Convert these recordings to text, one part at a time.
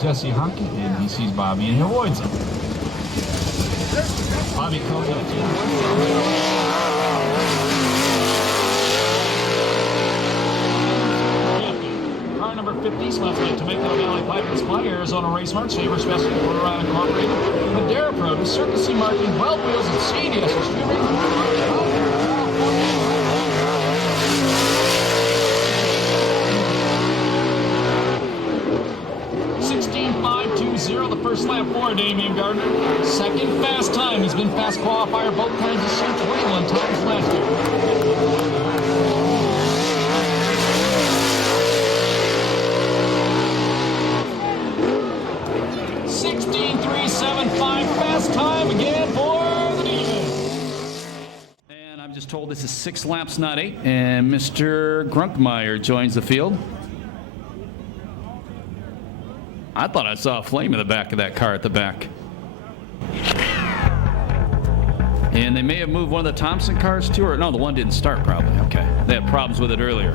Jesse Hockey, and he sees Bobby and he avoids him. Bobby comes up to him. Car number 50, left lane to make that Valley Pipe and Supply, Arizona Race Marks, favor special for Incorporated. Madera Produce, Circle C Marketing, Weld Wheels, and CDS Distributing. 16.520, the first lap for Damian Gardner. Second fast time. He's been fast qualifier both times this year, 21 times last year. 16.375, fast time again for the Demon. And I'm just told this is 6 laps, not 8. And Mr. Grunkmeyer joins the field. I thought I saw a flame in the back of that car at the back. And they may have moved one of the Thompson cars too, or no, the one didn't start probably. Okay, they had problems with it earlier.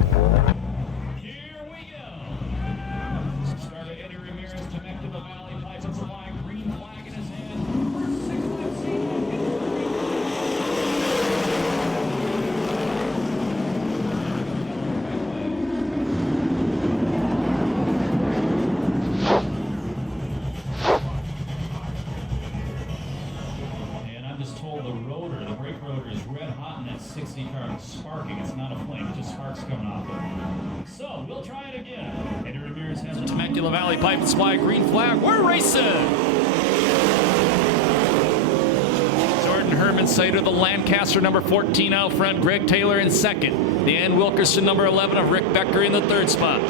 Here we go. Starter Eddie Ramirez to back to the Valley, Pipe and Supply, green flag in his hand. First 6 laps, 60 car is sparking. It's not a flame, it's just sparks coming off it. So we'll try it again. Eddie Ramirez has a Temecula Valley Pipe and Supply, green flag. We're racing. Jordan Herman Sater, the Lancaster, number 14 out front. Greg Taylor in second. Dan Wilkerson, number 11 of Rick Becker in the third spot.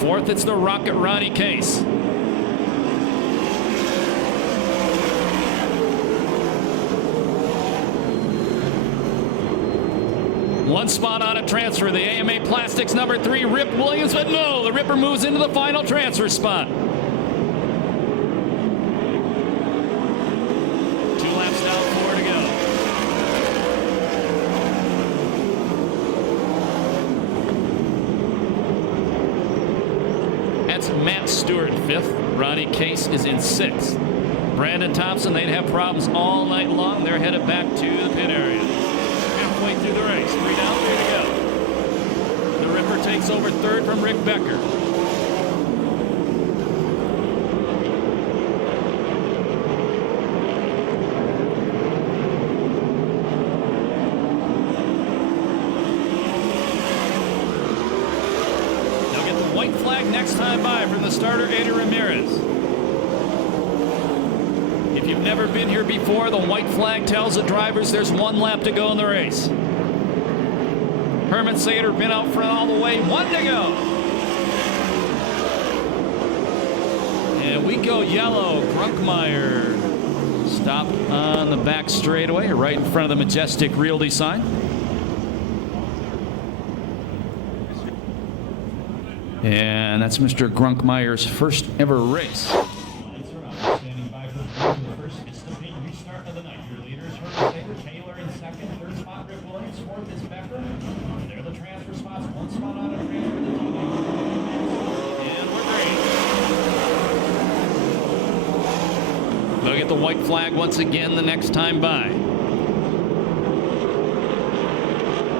Fourth, it's the Rocket Ronnie Case. One spot on a transfer. The AMA Plastics number 3, Rip Williams, but no, the Ripper moves into the final transfer spot. 2 laps down, 4 to go. That's Matt Stewart 5th. Ronnie Case is in 6th. Brandon Thompson, they'd have problems all night long. They're headed back to the pit area. Halfway through the race. 3 down, 3 to go. The Ripper takes over 3rd from Rick Becker. They'll get the white flag next time by from the starter, Eddie Ramirez. If you've never been here before, the white flag tells the drivers there's 1 lap to go in the race. Herman Sater been out front all the way, 1 to go. And we go yellow. Grunkmeyer stop on the back straightaway, right in front of the Majestic Realty sign. And that's Mr. Grunkmeyer's first ever race. They'll get the white flag once again the next time by.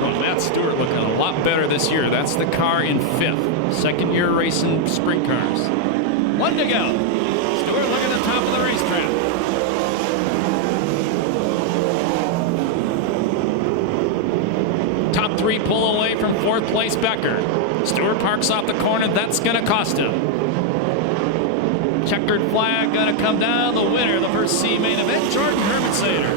Oh, Matt Stewart looking a lot better this year. That's the car in 5th. 2nd year racing sprint cars. 1 to go. Stewart looking at the top of the racetrack. Top 3 pull away from 4th place Becker. Stewart parks off the corner. That's going to cost him. Checkered flag going to come down. The winner of the first C main event, Jordan Herman Sater.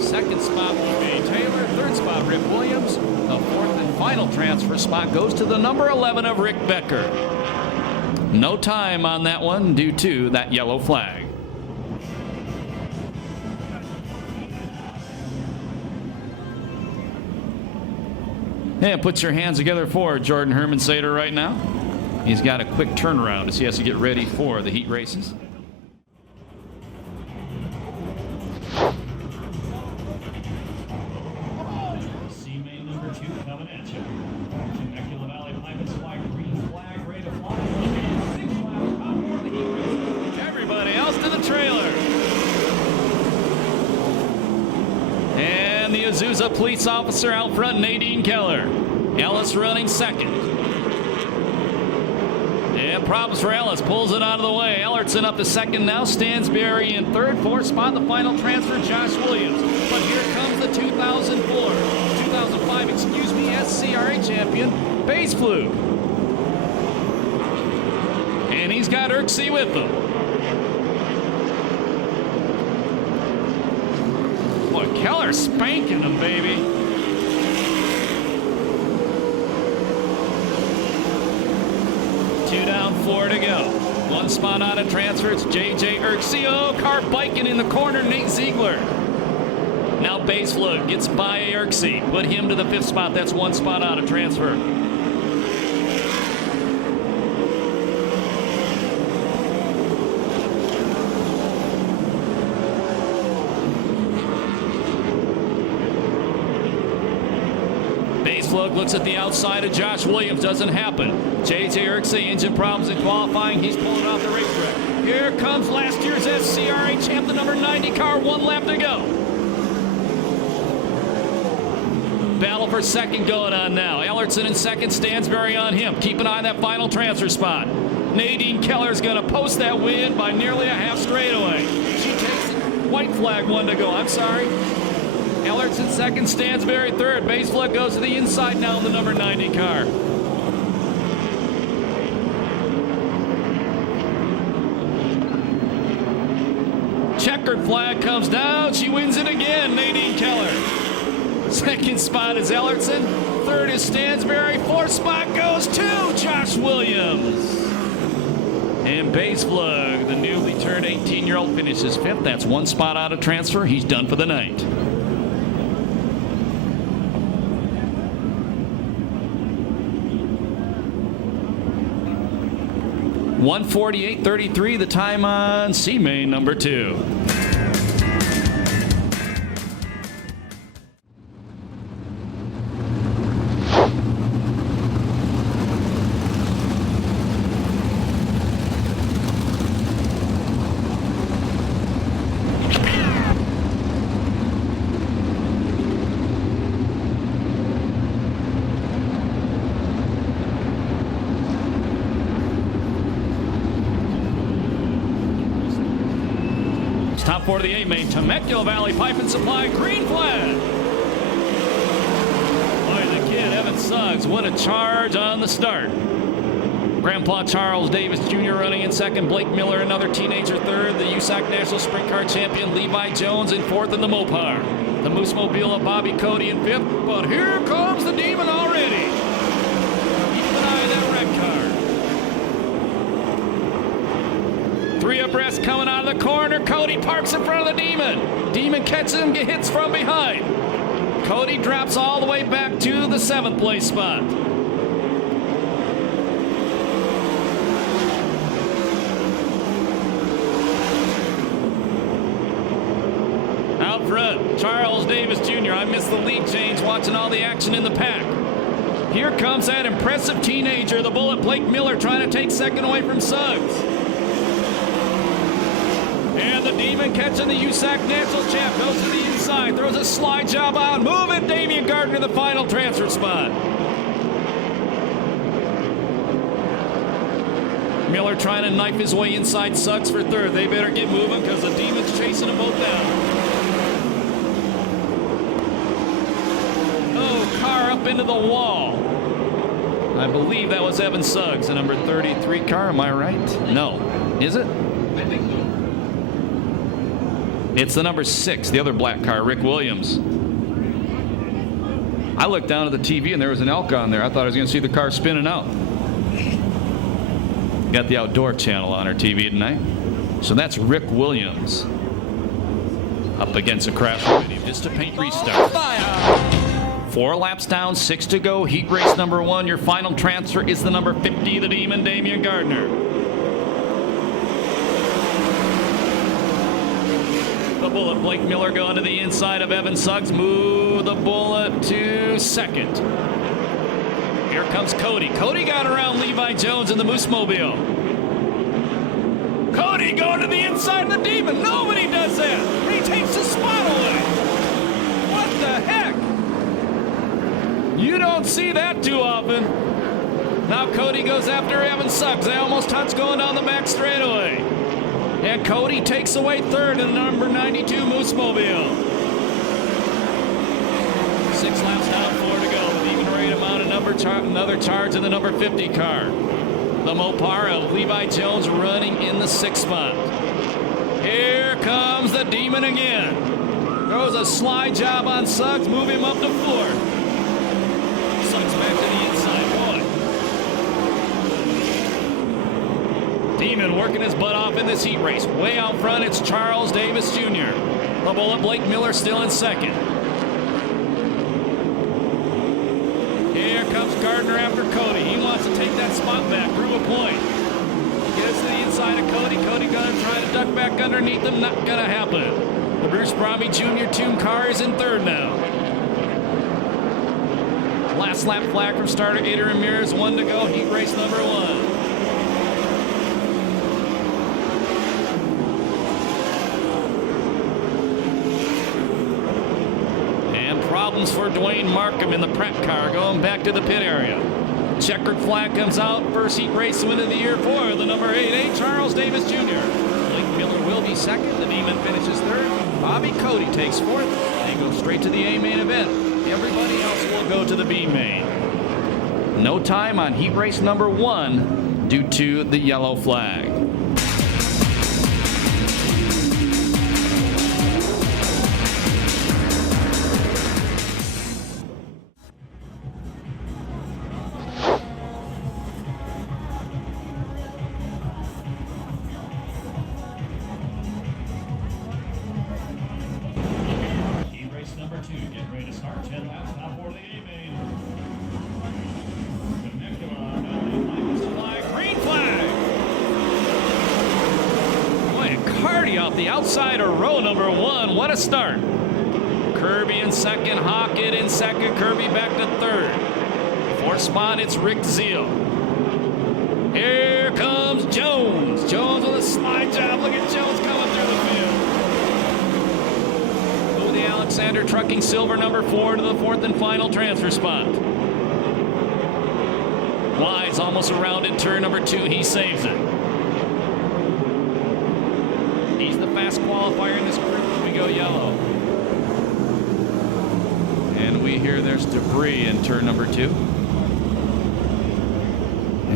2nd spot, Greg Taylor. 3rd spot, Rip Williams. The 4th and final transfer spot goes to the number 11 of Rick Becker. No time on that one due to that yellow flag. And put your hands together for Jordan Herman Sater right now. He's got a quick turnaround as he has to get ready for the heat races. C main number 2 coming at you. Temecula Valley Pipe and Supply, green flag Azusa police officer out front, Nadine Keller. Ellis running second. Yeah, problems for Ellis. Pulls it out of the way. Ellertson up to second now. Stansberry in third. Fourth spot, the final transfer, Josh Williams. But here comes the 2005, SCRA champion, Base Fluke. And he's got Irksey with him. Boy, Keller spanking him, baby. Two down, four to go. One spot out of transfer. It's J.J. Irksey. Oh, car biking in the corner, Nate Ziegler. Now Base Fluke gets by Irksey. Put him to the fifth spot. That's one spot out of transfer. Fluke looks at the outside of Josh Williams. Doesn't happen. J.J. Irksey, engine problems in qualifying. He's pulling off the racetrack. Here comes last year's SCRA champ, the number 90 car. One lap to go. Battle for second going on now. Ellertson in second. Stansberry on him. Keep an eye on that final transfer spot. Nadine Keller's going to post that win by nearly a half straightaway. She takes it. White flag, one to go. I'm sorry. Ellertson second, Stansberry third. Base Fluke goes to the inside now in the number 90 car. Checkered flag comes down. She wins it again, Nadine Keller. Second spot is Ellertson. Third is Stansberry. Fourth spot goes to Josh Williams. And Base Fluke, the newly turned 18-year-old, finishes fifth. That's one spot out of transfer. He's done for the night. 1:48.33, the time on C-Main number 2. Top 4 of the A-Main, Temecula Valley Pipe and Supply, green flag. Boy, the kid, Evan Suggs, what a charge on the start. Grandpa Charles Davis Jr. running in second, Blake Miller, another teenager, third, the USAC National Sprint Car champion, Levi Jones in fourth in the Mopar. The Moose Mobile of Bobby Cody in fifth, but here comes the Demon already. Keep an eye on that red car. 3 abreast coming out of the corner. Cody parks in front of the Demon. Demon catches him, hits from behind. Cody drops all the way back to the 7th place spot. Out front, Charles Davis Jr. I missed the lead change watching all the action in the pack. Here comes that impressive teenager, the Bullet, Blake Miller, trying to take second away from Suggs. And the Demon catching the USAC National Champ, goes to the inside, throws a slide job out, move it, Damian Gardner, the final transfer spot. Miller trying to knife his way inside Suggs for third. They better get moving because the Demon's chasing them both down. Oh, car up into the wall. I believe that was Evan Suggs, the number 33 car, am I right? No. Is it? I think so. It's the number 6, the other black car, Rick Williams. I looked down at the TV and there was an elk on there. I thought I was going to see the car spinning out. Got the outdoor channel on our TV tonight. So that's Rick Williams. Up against a crash video. Just a paint restart. 4 laps down, 6 to go. Heat race number 1. Your final transfer is the number 50, the Demon, Damian Gardner. The Bullet, Blake Miller going to the inside of Evan Suggs. Move the Bullet to second. Here comes Cody. Cody got around Levi Jones in the Moose Mobile. Cody going to the inside of the Demon. Nobody does that. He takes the spot away. What the heck? You don't see that too often. Now Cody goes after Evan Suggs. They almost touch going down the back straightaway. And Cody takes away third in the number 92 Moose Mobile. 6 laps down, 4 to go. With even rate amount of another charge in the number 50 car. The Mopar of Levi Jones running in the 6th spot. Here comes the Demon again. Throws a slide job on Suggs, move him up to 4th. Suggs back to the inside. Demon working his butt off in this heat race. Way out front, it's Charles Davis Jr. The Bullet Blake Miller still in second. Here comes Gardner after Cody. He wants to take that spot back, prove a point. Gets to the inside of Cody. Cody gonna try to duck back underneath him. Not gonna happen. The Bruce Bromby Jr. Tune car is in third now. Last lap flag from starter Gator Ramirez. 1 to go. Heat race number 1. Problems for Dwayne Markham in the Pratt car going back to the pit area. Checkered flag comes out. First heat race win of the year for the number 88, Charles Davis Jr. Blake Miller will be second. The Demon finishes third. Bobby Cody takes 4th. They go straight to the A main event. Everybody else will go to the B main. No time on heat race number 1 due to the yellow flag. Off the outside of row number 1. What a start. Kirby in second, Hockett in second, Kirby back to third. 4th spot, it's Rick Zeal. Here comes Jones. Jones with a slide job. Look at Jones coming through the field. Moving the Alexander Trucking Silver number 4 to the 4th and final transfer spot. Wise almost around in turn number 2. He saves it. He's the fast qualifier in this group when we go yellow. And we hear there's debris in turn number 2.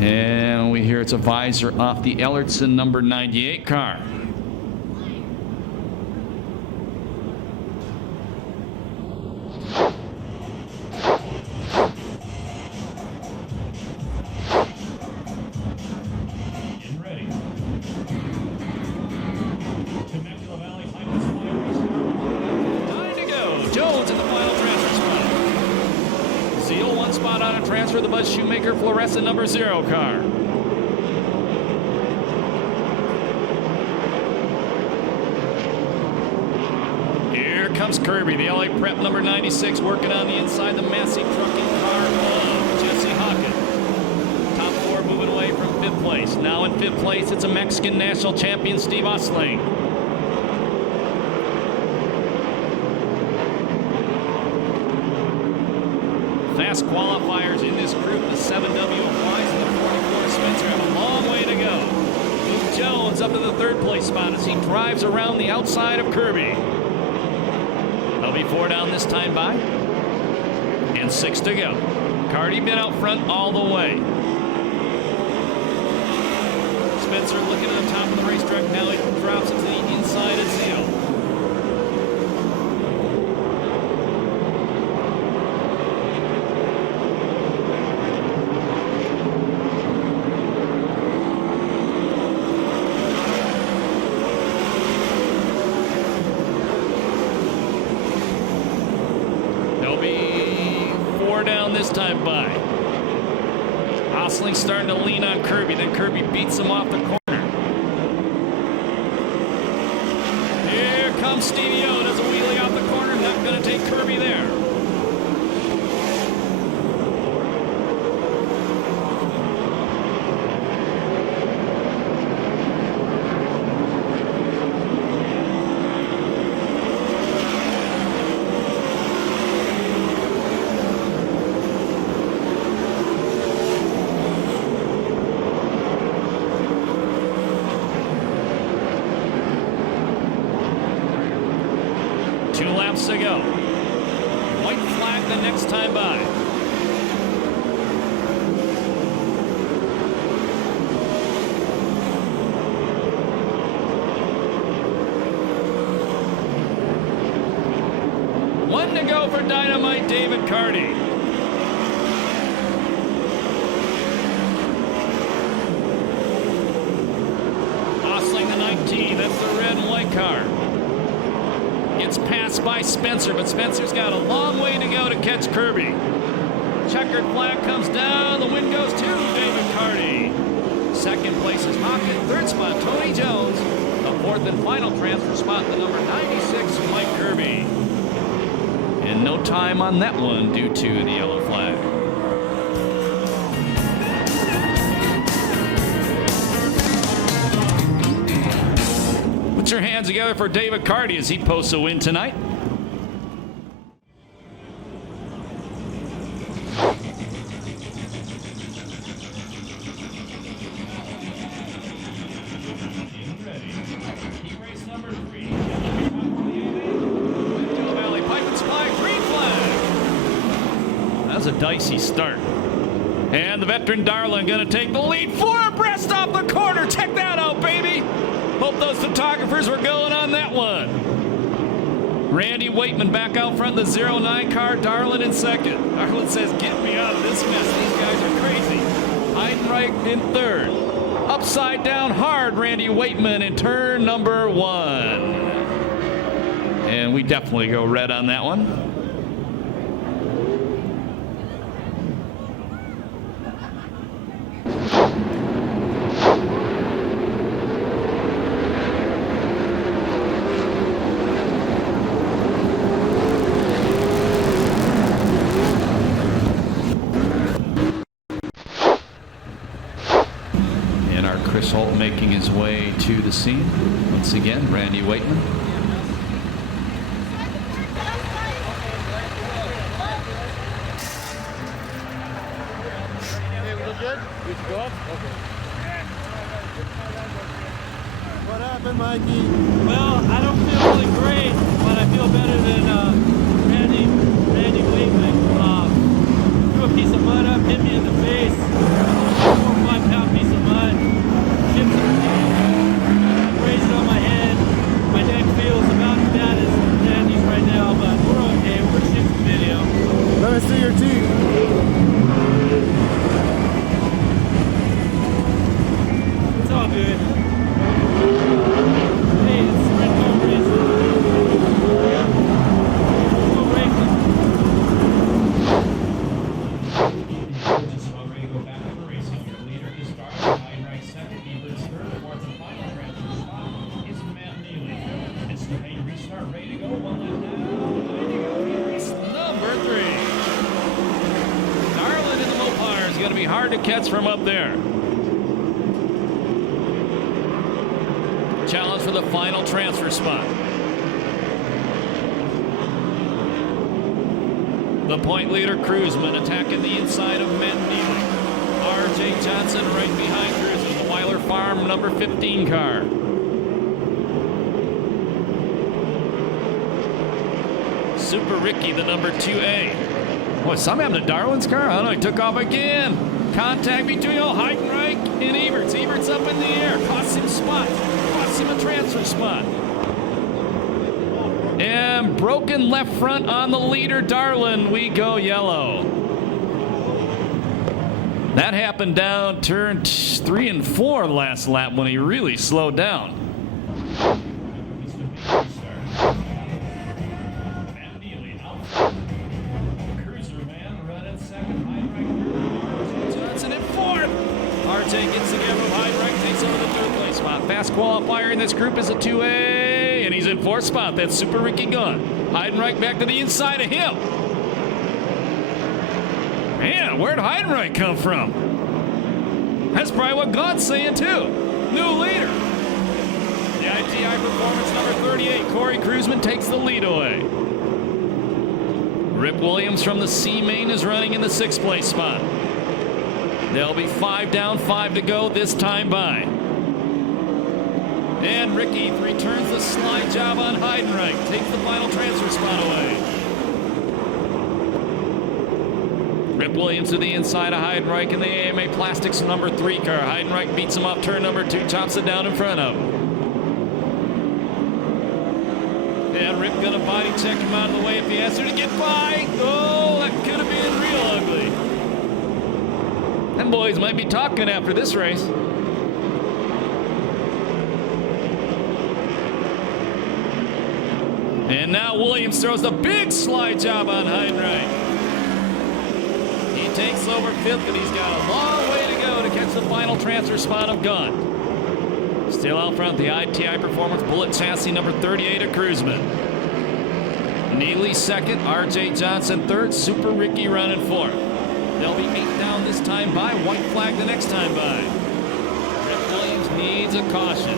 And we hear it's a visor off the Ellertson number 98 car. The Buzz Shoemaker fluorescent number 0 car. Here comes Kirby, the LA Prep number 96, working on the inside the Massey Trucking car of Jesse Hockett. Top 4 moving away from 5th place. Now in 5th place, it's a Mexican national champion, Steve Osling. Fast qualifiers in this group, the 7W of Wise and the 44 Spencer have a long way to go. Luke Jones up to the 3rd place spot as he drives around the outside of Kirby. There'll be 4 down this time by, and 6 to go. Cardi been out front all the way. Spencer looking at the top of the racetrack now. He drops it to the inside of Zeal. This time by. Osling's starting to lean on Kirby, then Kirby beats him off the corner. Here comes Stevie O, does a wheelie off the corner, not going to take Kirby there. go for Dynamite David Carty. Osling the 19, that's the red and white car. Gets passed by Spencer, but Spencer's got a long way to go to catch Kirby. Checkered flag comes down, the win goes to David Carty. Second place is Hawkins, third spot Tony Jones. The fourth and final transfer spot, the number 96, Mike Kirby. And no time on that one due to the yellow flag. Put your hands together for David Carty as he posts a win tonight. A dicey start. And the veteran Darlin going to take the lead. 4 abreast off the corner. Check that out, baby. Hope those photographers were going on that one. Randy Waitman back out front, the 09 car. Darlin in second. Darlin says, get me out of this mess. These guys are crazy. Heidenreich in third. Upside down hard, Randy Waitman in turn number 1. And we definitely go red on that one. Making his way to the scene. Once again, Randy Waitman. What happened, Mikey? Well, I don't feel really great, but I feel better than Randy Waitman. Threw a piece of mud up, hit me in the face. 4 or 5 pound piece of mud. Raised it on my head. My neck feels about as bad as Randy's right now, but we're okay. We're shooting the video. Let me see your teeth. It's all good. Hey, it's Sprint Car racing. Go racing. Just about ready to go back to the racing. Your leader is Darlin. Heidenreich second. Ebert's third. Fourth and final transfer spot is Matt Neely. Mr. Hay restart. Ready to go. 1 lap down. Ready to go. Race Number 3. Darlin in the Mopar is going to be hard to catch from up there. Challenge for the final transfer spot. The point leader, Cruzman, attacking the inside of Matt Neely. R.J. Johnson right behind Cruzman, the Weiler Farm number 15 car. Super Ricky, the number 2A. Boy, something happened to Darlin's car? I don't know, he took off again. Contact between Heidenreich and Eberts. Eberts up in the air, costs him spot. Costs him a transfer spot. And broken left front on the leader, Darlin. We go yellow. That happened down turn 3 and 4 last lap when he really slowed down. Johnson in fourth. RJ gets together with Heidenreich, takes over the third place spot. Fast qualifier in this group is a 2A, and he's in fourth spot. That's Super Ricky gone. Heidenreich back to the inside of him. Man, where'd Heidenreich come from? That's probably what God's saying too. New leader. The ITI Performance number 38, Corey Cruzman takes the lead away. Rip Williams from the C main is running in the 6th place spot. There'll be 5 down, 5 to go this time by. And Ricky returns the slide job on Heidenreich. Takes the final transfer spot away. Rip Williams to the inside of Heidenreich in the AMA Plastics number 3 car. Heidenreich beats him off turn number 2, chops it down in front of him. And Rip gonna body check him out of the way if he has to get by. Oh, that could have been real ugly. Them boys might be talking after this race. And now Williams throws the big slide job on Heinrich. He takes over fifth, and he's got a long way to go to catch the final transfer spot of Gunn. Still out front, the ITI Performance Bullet Chassis number 38 of Cruzman. Neely second, RJ Johnson third, Super Ricky running fourth. They'll be 8 down this time by, white flag the next time by. Rick Williams needs a caution.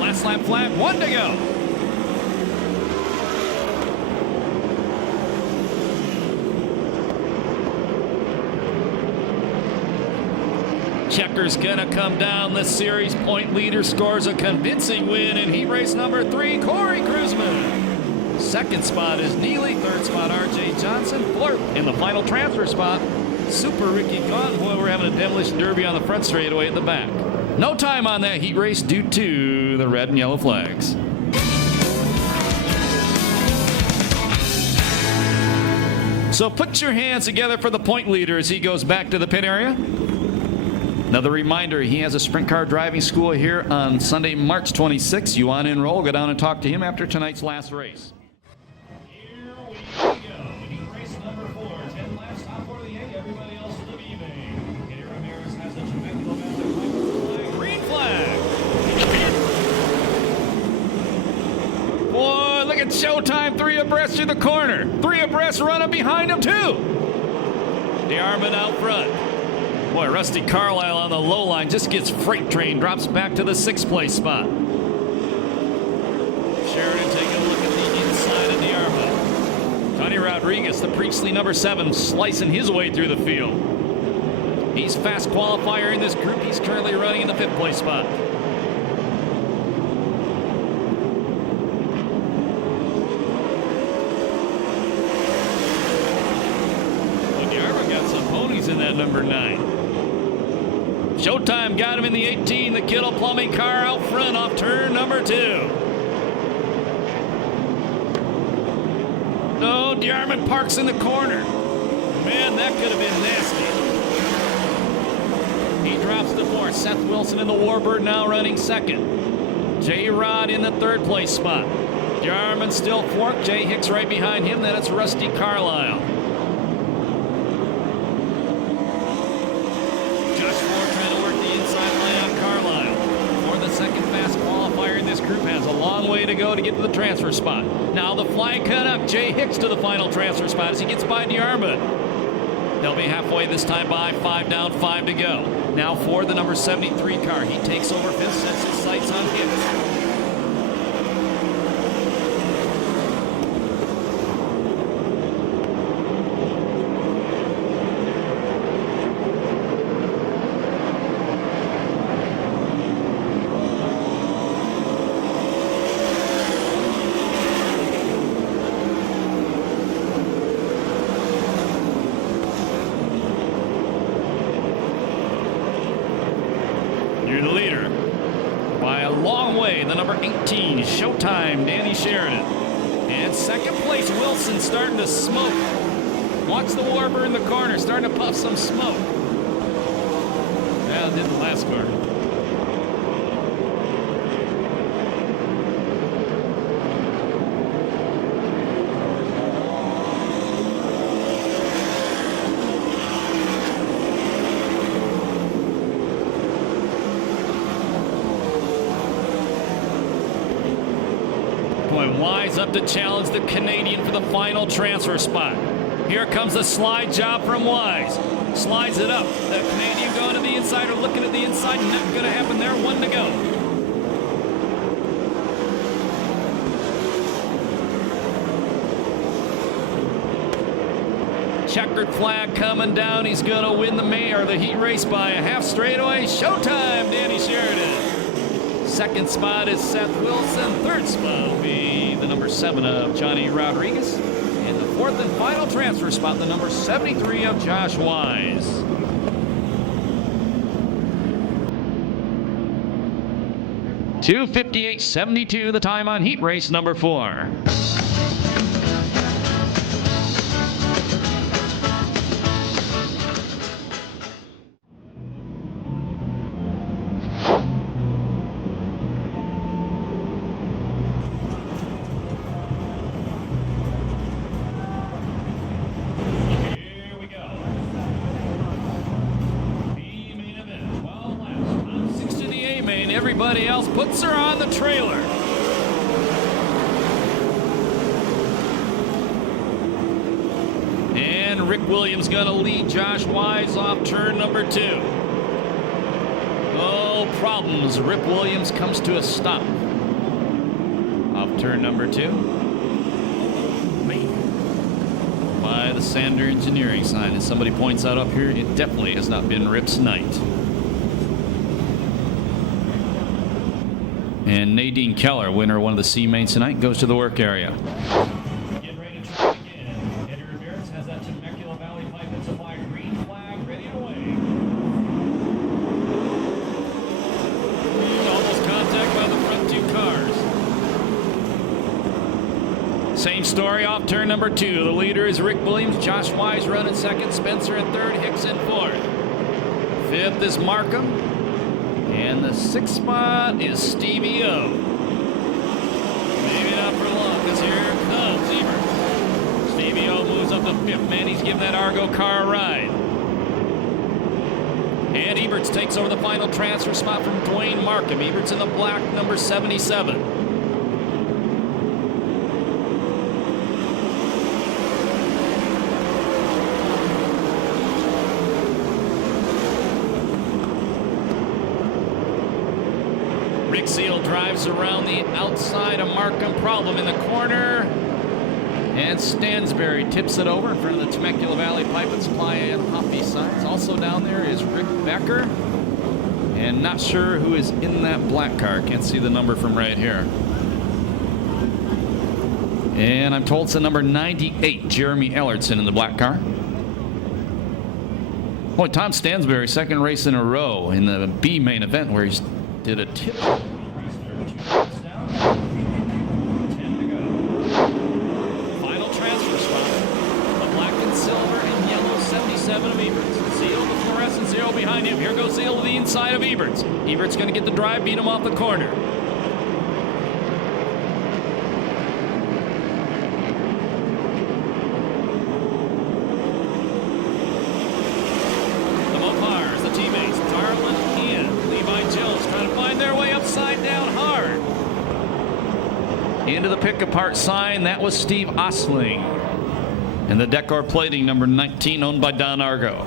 Last lap flag, 1 to go. Checker's gonna come down the series. Point leader scores a convincing win in heat race number 3, Corey Cruzman. Second spot is Neely. Third spot, RJ Johnson. Fourth in the final transfer spot, Super Ricky Gunn. Boy, we're having a demolition derby on the front straightaway at the back. No time on that heat race due to the red and yellow flags. So put your hands together for the point leader as he goes back to the pit area. Another reminder, he has a sprint car driving school here on Sunday, March 26th. You want to enroll, go down and talk to him after tonight's last race. Here we go. Heat race number 4. 10 laps, top 48. Everybody else to the B-Bay. Peter Ramirez has a Jamaica flag. Green flag. Boy, look at Showtime. 3 abreast through the corner. 3 abreast running behind him, too. DeArmond out front. Boy, Rusty Carlisle on the low line just gets freight train, drops back to the 6th place spot. Sheridan taking a look at the inside of DeArmond. Tony Rodriguez, the Priestley number 7, slicing his way through the field. He's fast qualifier in this group. He's currently running in the 5th place spot. In that number 9. Showtime got him in the 18. The Kittle Plumbing car out front off turn number 2. Oh, DeArmond parks in the corner. Man, that could have been nasty. He drops to 4. Seth Wilson in the Warbird now running 2nd. J-Rod in the 3rd place spot. DeArmond still 4th. Jay Hicks right behind him. Then it's Rusty Carlisle. Second fast qualifier in this group has a long way to go to get to the transfer spot. Now the flag cut up. Jay Hicks to the final transfer spot as he gets by DeArmond. They'll be halfway this time by. 5 down, 5 to go. Now for the number 73 car. He takes over 5th, sets his sights on Hicks. You're the leader by a long way. The number 18, Showtime, Danny Sheridan. And 2nd place, Wilson starting to smoke. Watch the Warbird in the corner, starting to puff some smoke. That did the last car. Wise up to challenge the Canadian for the final transfer spot. Here comes the slide job from Wise. Slides it up. The Canadian going to the inside or looking at the inside. Nothing going to happen there. 1 to go. Checkered flag coming down. He's going to win the heat race by a half straightaway. Showtime, Danny Sheridan. 2nd spot is Seth Wilson. 3rd spot will be the number 7 of Johnny Rodriguez. And the fourth and final transfer spot, the number 73 of Josh Wise. .258.72 the time on heat race number 4. Everybody else puts her on the trailer. And Rick Williams gonna lead Josh Wise off turn number 2. Oh, problems. Rick Williams comes to a stop off turn number 2. By the Sander Engineering sign. As somebody points out up here, it definitely has not been Rip's night. And Nadine Keller, winner of one of the C mains tonight, goes to the work area. Get ready to try again. Eddie Ramirez has that Temecula Valley pipe and supply green flag ready to wave. Almost contact by the front 2 cars. Same story off turn number 2. The leader is Rick Williams. Josh Wise running second. Spencer in third. Hicks in fourth. Fifth is Markham. And the 6th spot is Stevie O. Maybe not for long, because here comes Ebert. Stevie O moves up to 5th. Man, he's giving that Argo car a ride. And Eberts takes over the final transfer spot from Dwayne Markham. Eberts in the black, number 77. Rick Seal drives around the outside of Markham. Problem in the corner. And Stansberry tips it over in front of the Temecula Valley Pipe and Supply and Hoppy signs. Also down there is Rick Becker. And not sure who is in that black car. Can't see the number from right here. And I'm told it's the number 98, Jeremy Ellertson in the black car. Boy, Tom Stansberry, second race in a row in the B main event where he's did a tip. Final transfer spot. The black and silver and yellow 77 of Eberts. Zeal, the fluorescent 0 behind him. Here goes Zeal to the inside of Eberts. Eberts going to get the drive, beat him off the corner. Into the pick-apart sign, that was Steve Osling. And the decor plating, number 19, owned by Don Argo.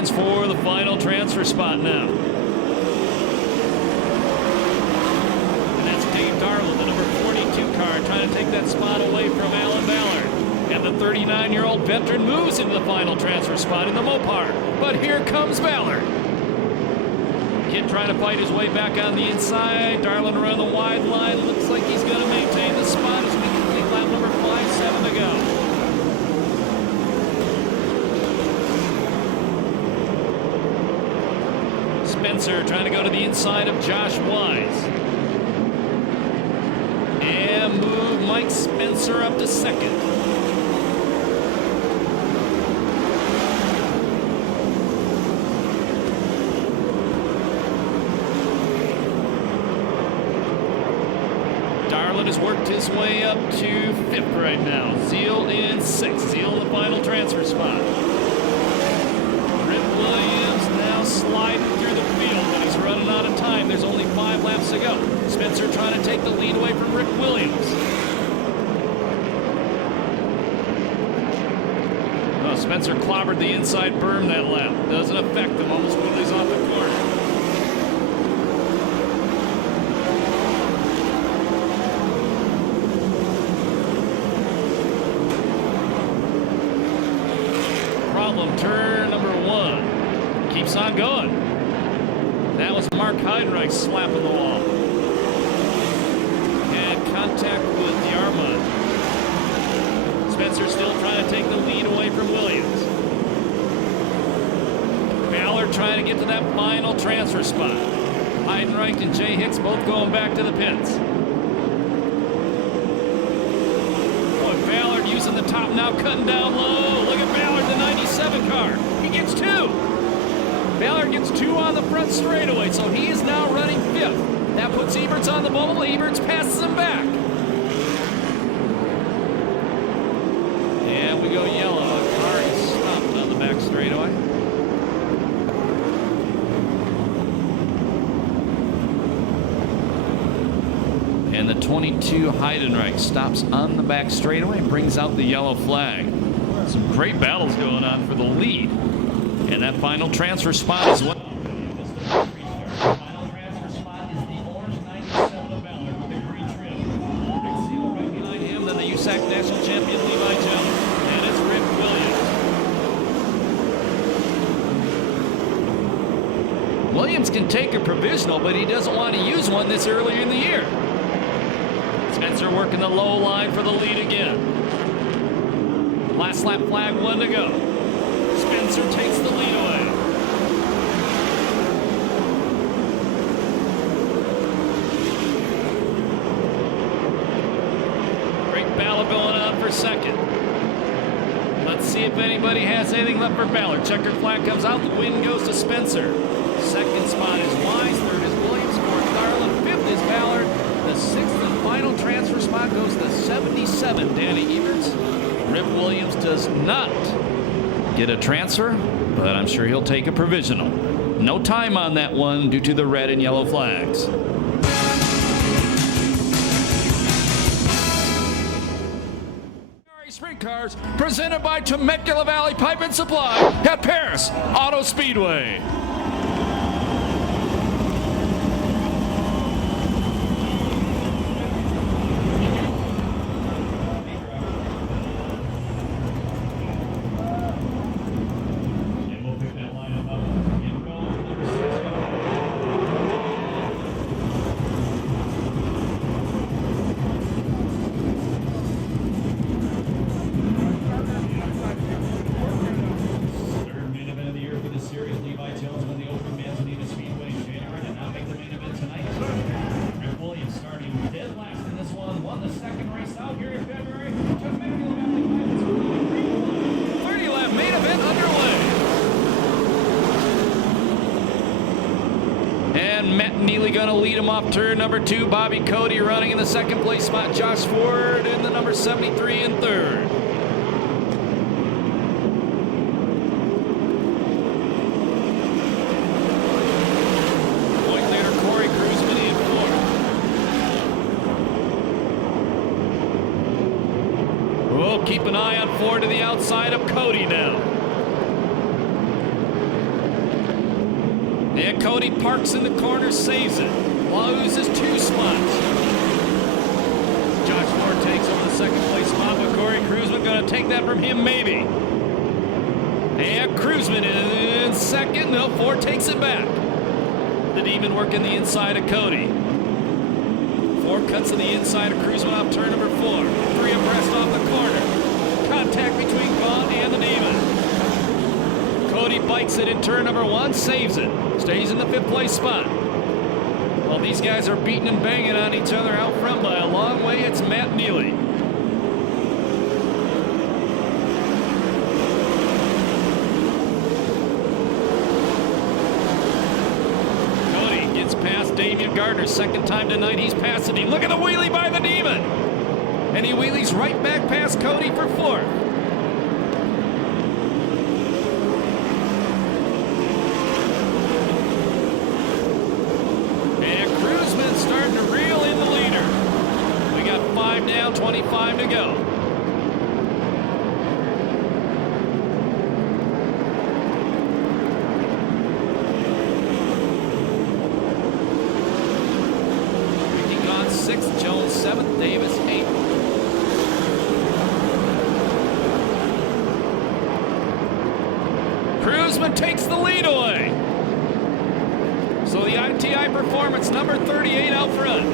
For the final transfer spot now. And that's Dave Darland, the number 42 car, trying to take that spot away from Alan Ballard. And the 39-year-old veteran moves into the final transfer spot in the Mopar. But here comes Ballard. Kid trying to fight his way back on the inside. Darland around the wide line. Looks like he's going to maintain the spot as we complete lap number 5-7 to go. Spencer trying to go to the inside of Josh Wise. And move Mike Spencer up to second. Ballard has worked his way up to 5th right now. Zeal in 6th. Zeal in the final transfer spot. Rip Williams now sliding through the field, but he's running out of time. There's only 5 laps to go. Spencer trying to take the lead away from Rip Williams. Oh, Spencer clobbered the inside berm that lap. Doesn't affect him. Almost wheelies off the corner. Turn number 1. Keeps on going. That was Mark Heidenreich slapping the wall. And contact with Yarmouth. Spencer still trying to take the lead away from Williams. Ballard trying to get to that final transfer spot. Heidenreich and Jay Hicks both going back to the pits. Boy, Ballard using the top now, cutting down low. Look at Ballard, the 97 car. He gets 2. Ballard gets 2 on the front straightaway, so he is now running 5th. That puts Eberts on the bubble. Eberts passes him back. And we go yellow. A car is stopped on the back straightaway. And the 22 Heidenreich stops on the back straightaway and brings out the yellow flag. Some great battles going on for the lead. And that final transfer spot as well. Final transfer spot is the orange 97 of Ballard with the green trim. Rick Zeal right behind him, then the USAC national champion Levi Jones. And it's Rip Williams. Williams can take a provisional, but he doesn't want to use one this early in the year. Spencer working the low line for the lead again. Last lap flag, 1 to go. Spencer takes the lead away. Great battle going on for 2nd. Let's see if anybody has anything left for Ballard. Checkered flag comes out. The win goes to Spencer. 2nd spot is Wise. 3rd is Williams. 4th, Garland. 5th is Ballard. The 6th and final transfer spot goes to 77, Danny Eberts. Rip Williams does not get a transfer, but I'm sure he'll take a provisional. No time on that one due to the red and yellow flags. CRA Sprint Cars, presented by Temecula Valley Pipe and Supply at Perris Auto Speedway. Gonna lead him off turn number 2. Bobby Cody running in the 2nd place spot. Josh Ford in the number 73 in 3rd. Point leader Corey Cruzman in 4th. We'll keep an eye on Ford to the outside of Cody now. And Cody parks in the corner, saves it. Loses 2 spots. Josh Ford takes over the 2nd place spot, but Corey Cruzman going to take that from him, maybe. And Cruzman in 2nd. No, Ford takes it back. The Demon working the inside of Cody. Ford cuts to the inside of Cruzman off turn number 4. 3 abreast off the corner. Contact between Gaunt and the Demon. Cody bikes it in turn number 1, saves it. Stays in the 5th place spot. Well, these guys are beating and banging on each other out front by a long way. It's Matt Neely. Cody gets gets past Damian Gardner. Second time tonight he's passing him. Look at the wheelie by the Demon. And he wheelies right back past Cody for fourth. And Cruzman starting to reel in the leader. We got 5 down, 25 to go. Sixth, Jones seventh, Davis eighth. Cruzman takes the lead away. So the ITI Performance number 38 out front.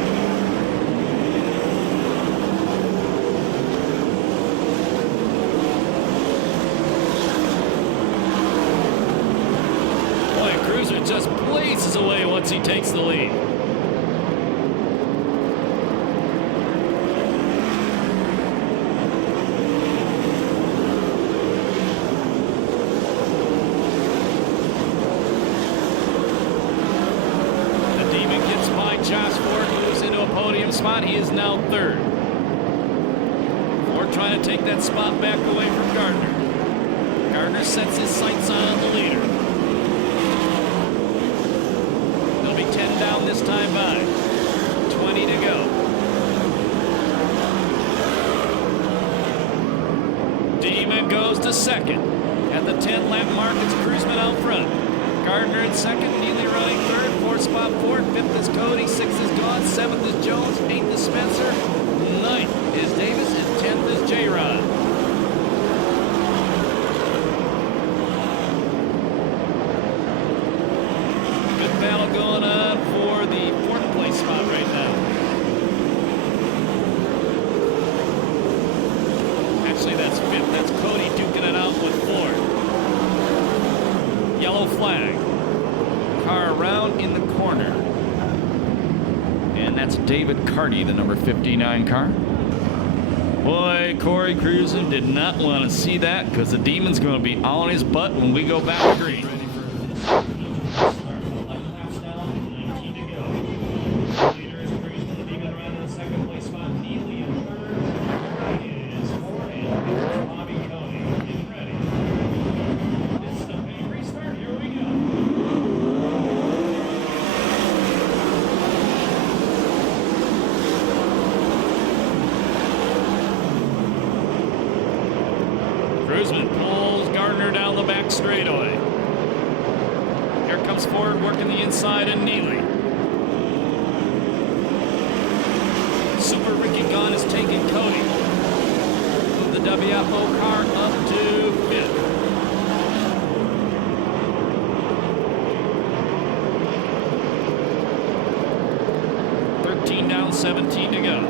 Boy, Cruiser just blazes away once he takes the lead. Spot. He is now third. Ford trying to take that spot back away from Gardner. Gardner sets his sights on the leader. They'll be 10 down this time by. 20 to go. Demon goes to second. At the 10 lap mark, it's Cruzman out front. Gardner at second, Neely running third, fourth spot Ford, fifth is Cody, sixth is Gaunt, seventh is Jones, eighth is Spencer, ninth is Davis, and 10th is J-Rod. Good battle going on for the fourth place spot right now. Actually, that's fifth. That's Cody duking it out with Ford. Yellow flag. Car around in the corner. And that's David Carty, the number 59 car. Boy, Corey Cruzan did not want to see that because the Demon's going to be on his butt when we go back green. Ready for start. 11 laps down, 19 to go. Leader is Cruzman. The Demon around in the second place spot. Neely in third. Is Ford and Bobby Cody. Get ready. This is the pay restart. Here we go. Cruzman pulls Gardner down the back straightaway. Here comes Ford working the inside and Neely. Super Ricky Gunn is taking Cody. The WFO car up to fifth. Down, 17 to go.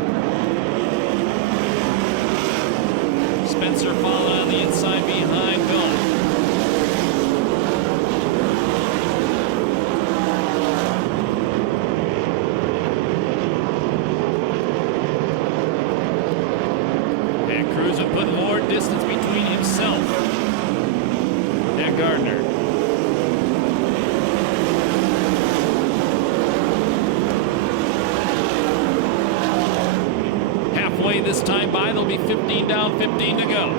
Spencer following on the inside behind Gunn. And Cruzan put more distance between himself and Gardner. This time by, they'll be 15 down, 15 to go.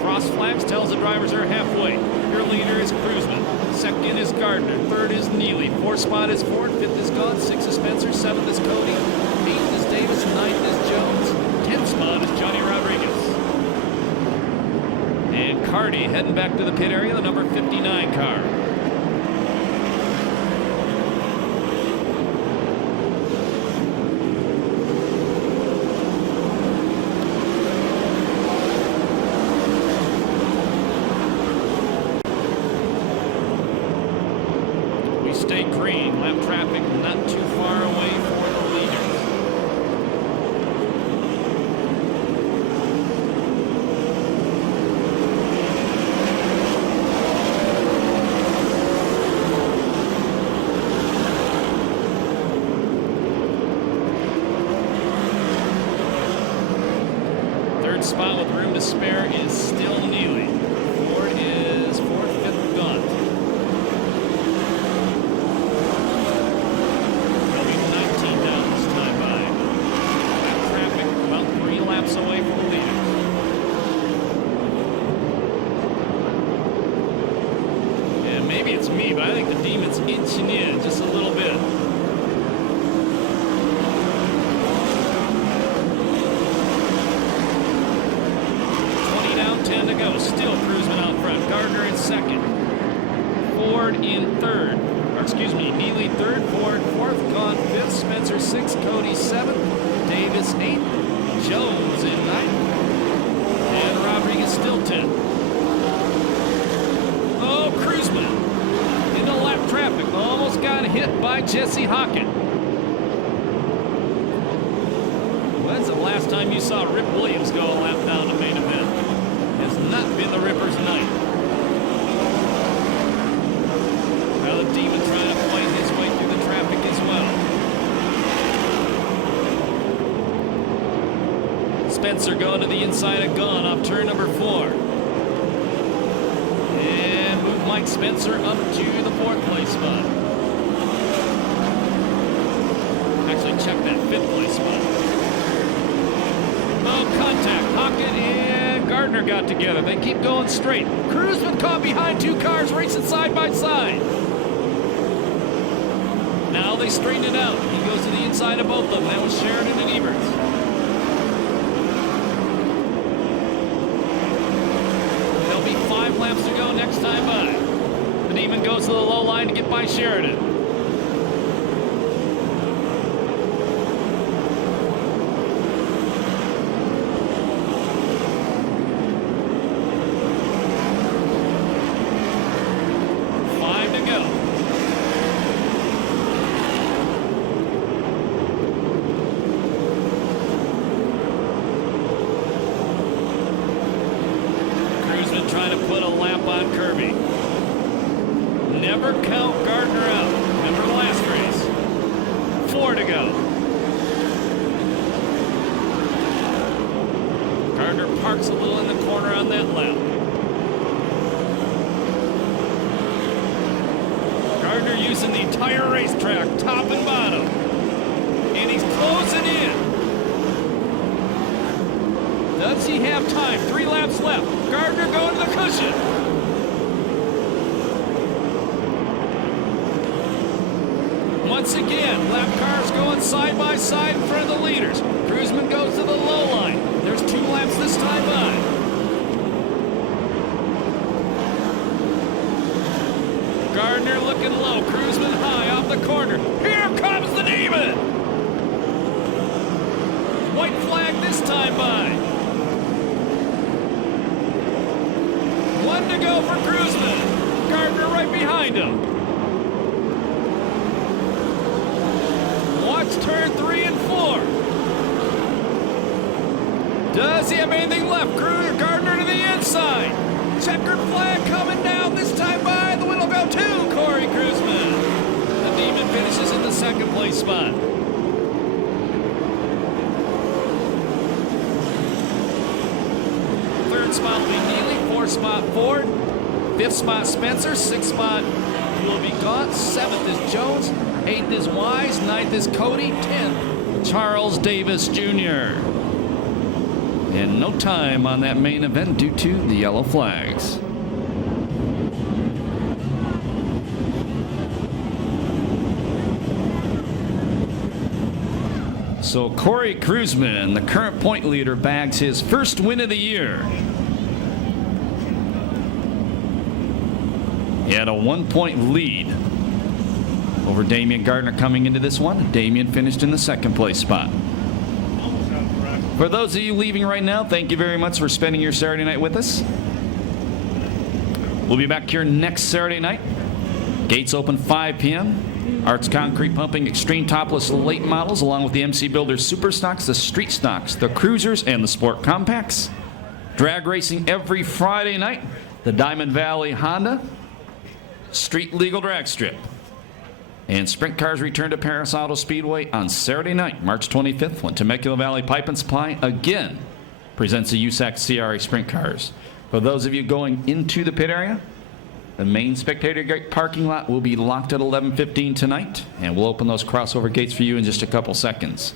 Cross flags tells the drivers they're halfway. Your leader is Cruzman. Second is Gardner. Third is Neely. Fourth spot is Ford. Fifth is Gaunt. Sixth is Spencer. Seventh is Cody. Eighth is Davis. Ninth is Jones. 10th spot is Johnny Rodriguez. And Carty heading back to the pit area, the number 59 car. Stay green. Lap traffic not too far away for the leaders. Third spot with room to spare is still Neely. Ford is fourth, fifth, Gunn. third. Or excuse me, Neely third, Ford fourth, Gone fifth, Spencer sixth, Cody seventh, Davis eighth, Jones in ninth, and Rodriguez still 10th. Oh, Cruzman into lap traffic, almost got hit by Jesse Hockett. When's the last time you saw Rip Williams go a lap down the main event? Has not been the Ripper's night. Now the Demon trying to fight his way through the traffic as well. Spencer going to the inside of Gunn off turn number 4. And move Mike Spencer up to the 4th place spot. Actually, check that 5th place spot. No contact. Hockett and Gardner got together. They keep going straight. Cruzman caught behind 2 cars racing side by side. Now they straighten it out. He goes to the inside of both of them. That was Sheridan and Eberts. There'll be 5 laps to go next time by. The Demon goes to the low line to get by Sheridan. Trying to put a lap on Kirby. Never count Gardner out. Remember the last race. 4 to go. Gardner parks a little in the corner on that lap. Gardner using the entire racetrack, top and bottom. And he's closing in. Does he have time? 3 laps left. Gardner going to the cushion. Once again, lap cars going side by side in front of the leaders. Cruzman goes to the low line. There's 2 laps this time by. Gardner looking low. Cruzman high off the corner. Here comes the Demon. White flag this time by. 1 to go for Cruzman. Gardner right behind him. Watch turn 3 and 4. Does he have anything left? Gardner to the inside. Checkered flag coming down this time by. The win will go to Corey Cruzman. The Demon finishes in the 2nd place spot. Third spot will be Neely. 4th spot Ford, 5th spot Spencer, 6th spot will be Gaunt, 7th is Jones, 8th is Wise, 9th is Cody, 10th Charles Davis Jr. And no time on that main event due to the yellow flags. So Corey Cruzman, the current point leader, bags his first win of the year. He had a 1-point lead over Damian Gardner coming into this one. Damian finished in the 2nd place spot. For those of you leaving right now, thank you very much for spending your Saturday night with us. We'll be back here next Saturday night. Gates open 5 p.m. Arts Concrete Pumping Extreme Topless Late Models, along with the MC Builders Super Stocks, the Street Stocks, the Cruisers, and the Sport Compacts. Drag racing every Friday night. The Diamond Valley Honda Street Legal Drag Strip. And Sprint Cars return to Perris Auto Speedway on Saturday night, March 25th, when Temecula Valley Pipe and Supply again presents the USAC CRA Sprint Cars. For those of you going into the pit area, the main spectator gate parking lot will be locked at 11:15 tonight, and we'll open those crossover gates for you in just a couple seconds.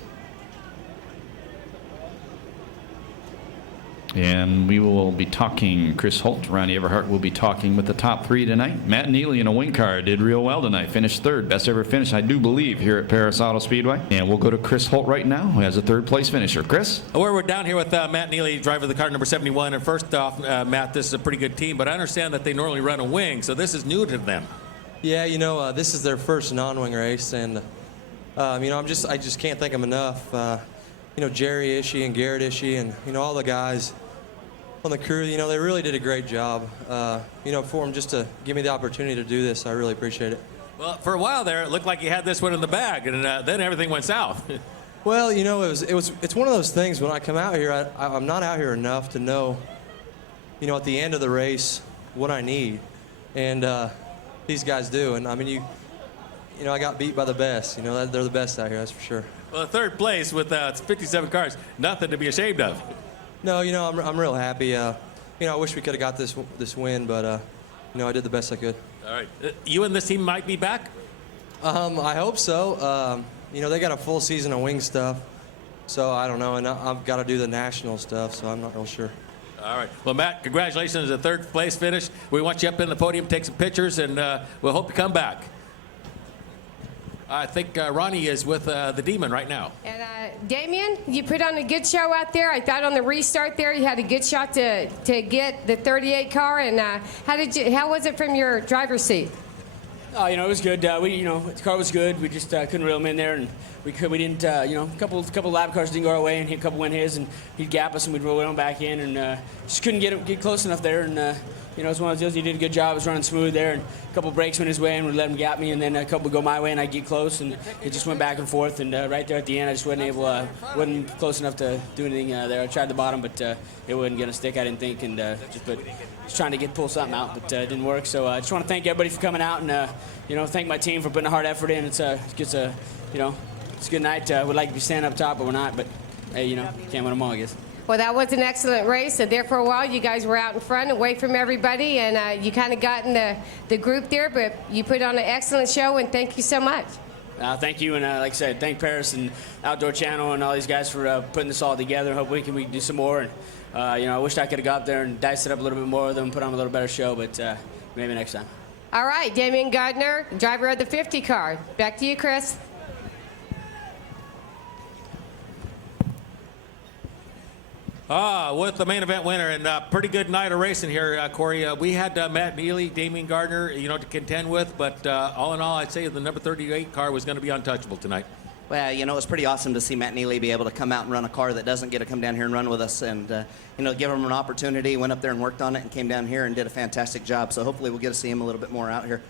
And we will be talking, Chris Holt, Ronnie Everhart will be talking with the top 3 tonight. Matt Neely in a wing car did real well tonight. Finished 3rd. Best ever finish, I do believe, here at Perris Auto Speedway. And we'll go to Chris Holt right now, who has a 3rd place finisher. Chris? We're down here with Matt Neely, driver of the car number 71. And first off, Matt, this is a pretty good team, but I understand that they normally run a wing, so this is new to them. Yeah, this is their first non-wing race, and I just can't thank them enough. Jerry Ishii and Garrett Ishii, and all the guys on the crew. They really did a great job. For them just to give me the opportunity to do this, I really appreciate it. Well, for a while there, it looked like you had this one in the bag, and then everything went south. Well, it's one of those things. When I come out here, I'm not out here enough to know, at the end of the race what I need, and these guys do. And I mean, I got beat by the best. They're the best out here, that's for sure. Well, third place with 57 cars, nothing to be ashamed of. No, I'm real happy. I wish we could have got this win, but I did the best I could. All right, you and this team might be back. I hope so. They got a full season of wing stuff, so I don't know, and I've got to do the national stuff, so I'm not real sure. All right. Well, Matt, congratulations on the third place finish. We want you up in the podium, take some pictures, and we'll hope you come back. I think Ronnie is with the Demon right now. And Damien, you put on a good show out there. I thought on the restart there you had a good shot to get the 38 car. And how was it from your driver's seat? Oh, it was good. The car was good. We just couldn't reel him in there, and we didn't. A couple lap cars didn't go our way, and a couple went his, and he'd gap us, and we'd roll him back in, and just couldn't get close enough there. And it was one of those deals. He did a good job. It was running smooth there, and a couple breaks went his way, and we let him gap me, and then a couple go my way, and I'd get close, and it just went back and forth. And right there at the end, I just wasn't close enough to do anything there. I tried the bottom, but it wasn't gonna stick. I didn't think, and just trying to pull something out, but it didn't work. So I just want to thank everybody for coming out, and thank my team for putting a hard effort in. It's a good night. We'd like to be standing up top, but we're not. But hey, can't win them all, I guess. Well, that was an excellent race, and there for a while you guys were out in front, away from everybody, and you kind of got in the group there, but you put on an excellent show, and thank you so much. Thank you, and like I said, thank Perris and Outdoor Channel and all these guys for putting this all together. Hope we can do some more. And I wish I could have got up there and diced it up a little bit more with them, put on a little better show, but maybe next time. All right, Damien Gardner, driver of the 50 car. Back to you, Chris. With the main event winner, and pretty good night of racing here, Corey. We had Matt Neely, Damien Gardner, to contend with, but all in all, I'd say the number 38 car was going to be untouchable tonight. Well, it was pretty awesome to see Matt Neely be able to come out and run a car that doesn't get to come down here and run with us, and give him an opportunity. Went up there and worked on it, and came down here and did a fantastic job. So hopefully we'll get to see him a little bit more out here.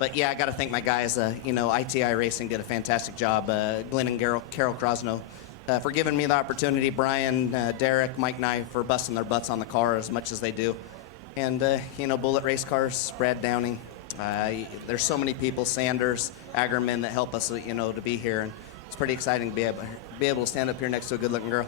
But yeah, I got to thank my guys. ITI Racing did a fantastic job. Glenn and Carol Krosno for giving me the opportunity. Brian, Derek, Mike and I for busting their butts on the car as much as they do. And, Bullet Race Cars, Brad Downing. There's so many people, Sanders, Agerman, that help us, to be here. And it's pretty exciting to be able to stand up here next to a good-looking girl.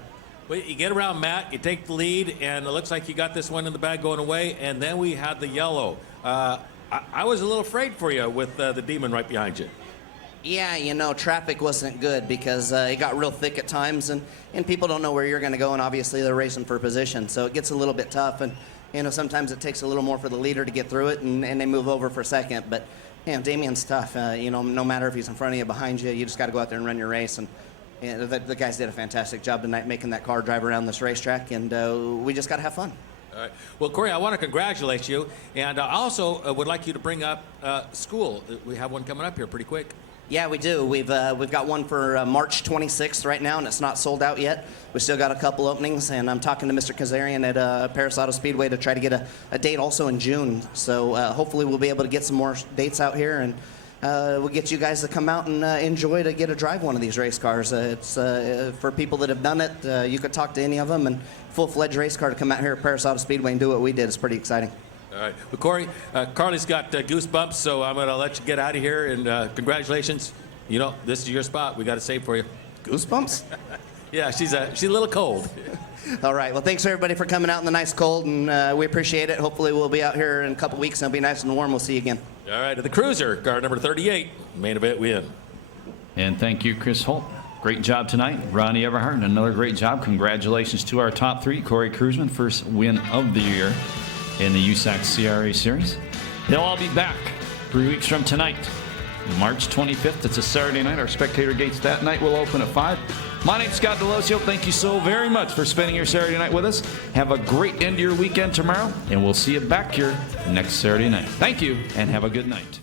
Well, you get around Matt, you take the lead, and it looks like you got this one in the bag going away, and then we had the yellow. I was a little afraid for you with the Demon right behind you. Yeah, traffic wasn't good because it got real thick at times, and people don't know where you're going to go, and obviously they're racing for position, so it gets a little bit tough, and sometimes it takes a little more for the leader to get through it, and they move over for a second. But Damien's tough. No matter if he's in front of you, behind you, you just got to go out there and run your race. And the guys did a fantastic job tonight making that car drive around this racetrack, and we just got to have fun. All right. Well, Corey, I want to congratulate you, and I also would like you to bring up school. We have one coming up here pretty quick. Yeah, we do. We've got one for March 26th right now, and it's not sold out yet. We still got a couple openings, and I'm talking to Mr. Kazarian at Perris Auto Speedway to try to get a date also in June. So hopefully we'll be able to get some more dates out here, and we'll get you guys to come out and enjoy to get a drive one of these race cars. It's for people that have done it. You could talk to any of them, and full-fledged race car to come out here at Perris Auto Speedway and do what we did is pretty exciting. All right. Well, Corey, Carly's got goosebumps, so I'm going to let you get out of here, and congratulations. This is your spot. We got it saved for you. Goosebumps? Yeah, she's a little cold. All right. Well, thanks, everybody, for coming out in the nice cold, and we appreciate it. Hopefully we'll be out here in a couple weeks, and it'll be nice and warm. We'll see you again. All right. The Cruiser, car number 38, main event win. And thank you, Chris Holt. Great job tonight. Ronnie Everhart, another great job. Congratulations to our top three. Corey Kruseman, first win of the year in the USAC CRA Series. They'll all be back 3 weeks from tonight, March 25th. It's a Saturday night. Our spectator gates that night will open at 5. My name's Scott Delosio. Thank you so very much for spending your Saturday night with us. Have a great end to your weekend tomorrow, and we'll see you back here next Saturday night. Thank you, and have a good night.